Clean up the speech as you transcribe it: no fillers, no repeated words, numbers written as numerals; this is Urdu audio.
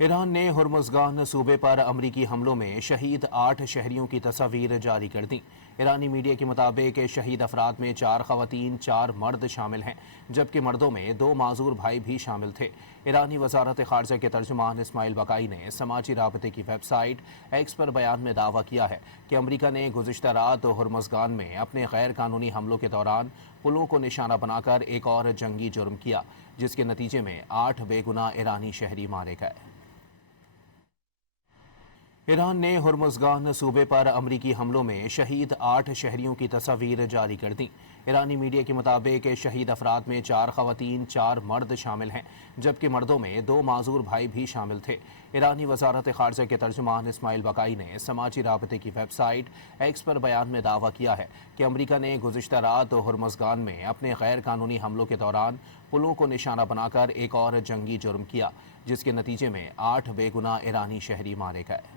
ایران نے ہرمزگان صوبے پر امریکی حملوں میں شہید 8 شہریوں کی تصاویر جاری کر دیں۔ ایرانی میڈیا کے مطابق شہید افراد میں 4 خواتین 4 مرد شامل ہیں، جبکہ مردوں میں 2 معذور بھائی بھی شامل تھے۔ ایرانی وزارت خارجہ کے ترجمان اسماعیل بقائی نے سماجی رابطے کی ویب سائٹ ایکس پر بیان میں دعویٰ کیا ہے کہ امریکہ نے گزشتہ رات ہرمزگان میں اپنے غیر قانونی حملوں کے دوران پلوں کو نشانہ بنا کر ایک اور جنگی جرم کیا، جس کے نتیجے میں 8 بے گناہ ایرانی شہری مارے گئے۔ ایران نے ہرمزگان صوبے پر امریکی حملوں میں شہید 8 شہریوں کی تصاویر جاری کر دیں۔ ایرانی میڈیا کے مطابق شہید افراد میں 4 خواتین 4 مرد شامل ہیں، جبکہ مردوں میں 2 معذور بھائی بھی شامل تھے۔ ایرانی وزارت خارجہ کے ترجمان اسماعیل بقائی نے سماجی رابطے کی ویب سائٹ ایکس پر بیان میں دعویٰ کیا ہے کہ امریکہ نے گزشتہ رات ہرمزگان میں اپنے غیر قانونی حملوں کے دوران پلوں کو نشانہ بنا کر ایک اور جنگی جرم کیا، جس کے نتیجے میں 8 بے گناہ ایرانی شہری مارے گئے۔